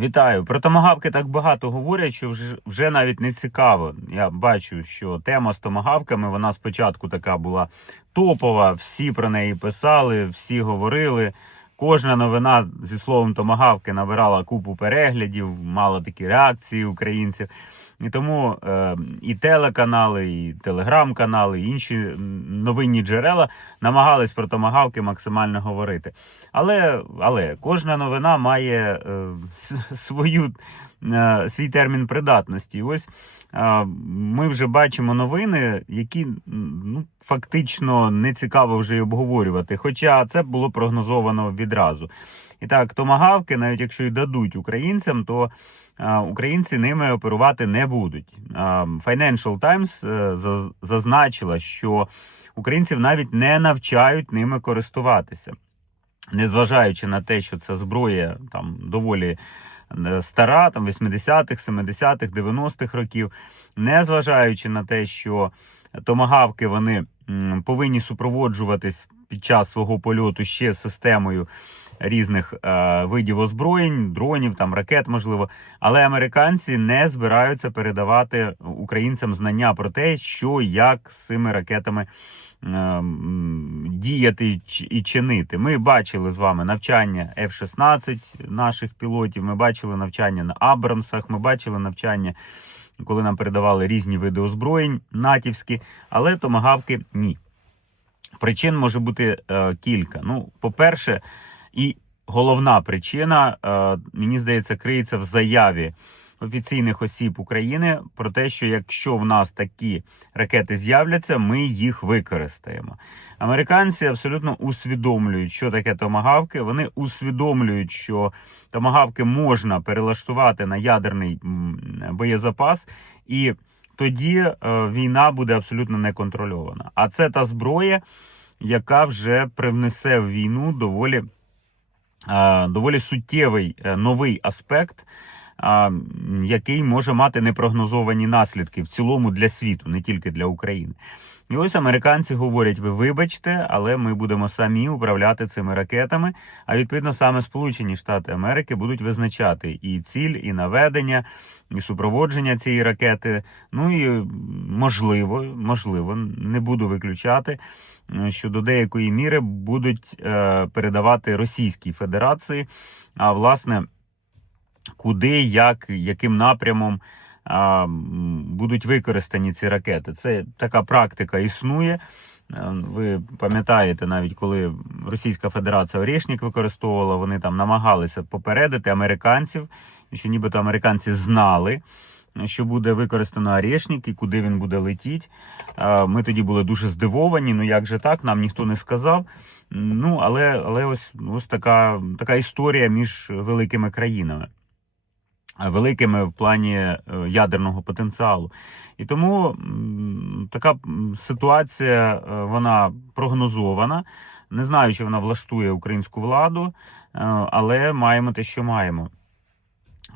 Вітаю. Про томагавки так багато говорять, що вже, навіть не цікаво. Я бачу, що тема з томагавками, вона спочатку така була топова, всі про неї писали, всі говорили. Кожна новина зі словом томагавки набирала купу переглядів, мала такі реакції українців. І тому е, і телеканали, і телеграм-канали, і інші новинні джерела намагались про томагавки максимально говорити. Але, але кожна новина має е, свою, е, свій термін придатності. І ось е, ми вже бачимо новини, які ну, фактично не цікаво вже й обговорювати. Хоча це було прогнозовано відразу. І так, томагавки, навіть якщо й дадуть українцям, то українці ними оперувати не будуть. Financial Times е, зазначила, що українців навіть не навчають ними користуватися. Незважаючи на те, що ця зброя там доволі е, стара, там 80-х, 70-х, 90-х років, незважаючи на те, що томагавки вони повинні супроводжуватись під час свого польоту ще системою різних е, видів озброєнь, дронів, там ракет, можливо. Але американці не збираються передавати українцям знання про те, що як з цими ракетами е, діяти і чинити. Ми бачили з вами навчання F-16 наших пілотів. Ми бачили навчання на Абрамсах. Ми бачили навчання, коли нам передавали різні види озброєнь натівські, але томагавки ні. Причин може бути е, кілька. Ну, по-перше, і головна причина, е, мені здається, криється в заяві офіційних осіб України про те, що якщо в нас такі ракети з'являться, ми їх використаємо. Американці абсолютно усвідомлюють, що таке томагавки. Вони усвідомлюють, що томагавки можна перелаштувати на ядерний боєзапас, і тоді е, війна буде абсолютно неконтрольована. А це та зброя, яка вже привнесе в війну доволі, доволі суттєвий е, новий аспект. Який може мати непрогнозовані наслідки в цілому для світу, не тільки для України. І ось американці говорять: ви вибачте, але ми будемо самі управляти цими ракетами. А відповідно саме Сполучені Штати Америки будуть визначати і ціль, і наведення, і супроводження цієї ракети. Ну і можливо, можливо, не буду виключати, е, що до деякої міри будуть е, передавати Російській Федерації. А власне, куди, як, яким напрямом будуть використані ці ракети. Це така практика існує. Е, Ви пам'ятаєте, навіть коли Російська Федерація Орєшнік використовувала, вони там намагалися попередити американців, що нібито американці знали, що буде використано Орєшнік і куди він буде летіти. Е, Ми тоді були дуже здивовані. Ну як же так? Нам ніхто не сказав. Ну, але, але ось, ось така, така історія між великими країнами великими в плані е, ядерного потенціалу. І тому така ситуація е, вона прогнозована. Не знаю, чи вона влаштує українську владу, е, але маємо те, що маємо.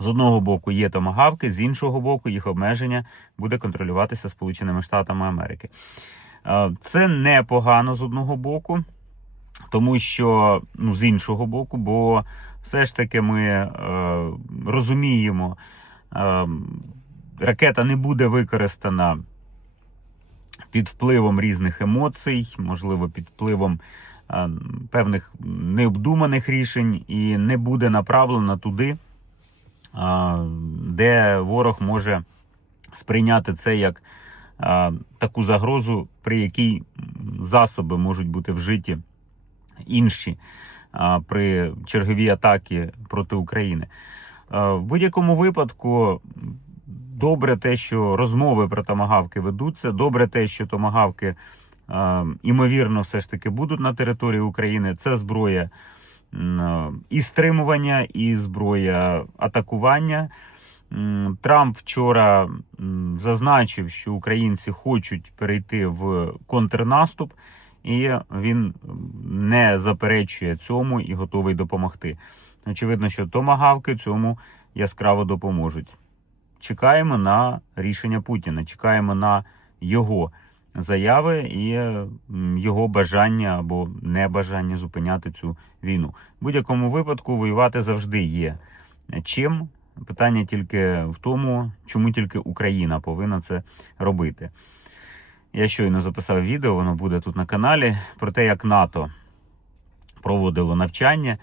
З одного боку є томагавки, з іншого боку, їх обмеження буде контролюватися Сполученими Штатами Америки. Це непогано з одного боку, тому що ну, з іншого боку, бо все ж таки ми е, розуміємо, е, ракета не буде використана під впливом різних емоцій, можливо, під впливом е, певних необдуманих рішень, і не буде направлена туди, е, де ворог може сприйняти це як е, таку загрозу, при якій засоби можуть бути вжиті інші при черговій атаки проти України. В будь-якому випадку добре те, що розмови про томагавки ведуться. Добре те, що томагавки е, імовірно все ж таки будуть на території України. Це зброя і стримування, і зброя атакування. Трамп вчора зазначив, що українці хочуть перейти в контрнаступ, і він не заперечує цьому і готовий допомогти. Очевидно, що томагавки цьому яскраво допоможуть. Чекаємо на рішення Путіна, чекаємо на його заяви і його бажання або небажання зупиняти цю війну. В будь-якому випадку воювати завжди є чим. Питання тільки в тому, чому тільки Україна повинна це робити. Я щойно записав відео, воно буде тут на каналі, про те, як НАТО проводило навчання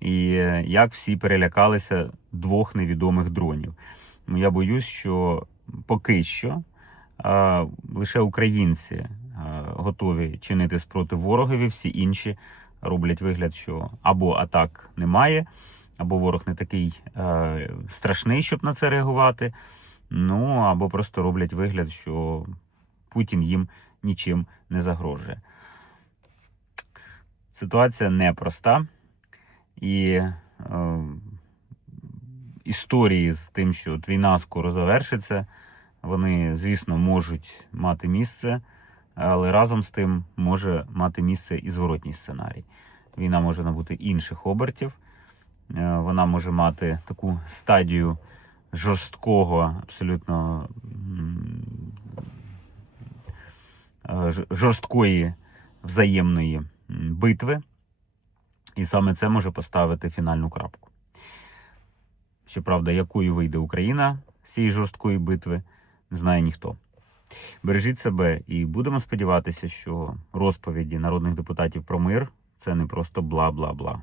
і е, як всі перелякалися двох невідомих дронів. Ну, Я боюсь, що поки що е, лише українці е, готові чинити спротив ворогові, всі інші роблять вигляд, що або атак немає, або ворог не такий е, страшний, щоб на це реагувати. Ну або просто роблять вигляд, що Путін їм нічим не загрожує. Ситуація непроста. І е, історії з тим, що от війна скоро завершиться, вони, звісно, можуть мати місце, але разом з тим може мати місце і зворотній сценарій. Війна може набути інших обертів, е, вона може мати таку стадію жорсткого, абсолютно м, е, ж- жорсткої взаємної битви. І саме це може поставити фінальну крапку. Щоправда, якою вийде Україна з цієї жорсткої битви, не знає ніхто. Бережіть себе і будемо сподіватися, що розповіді народних депутатів про мир це не просто бла-бла-бла.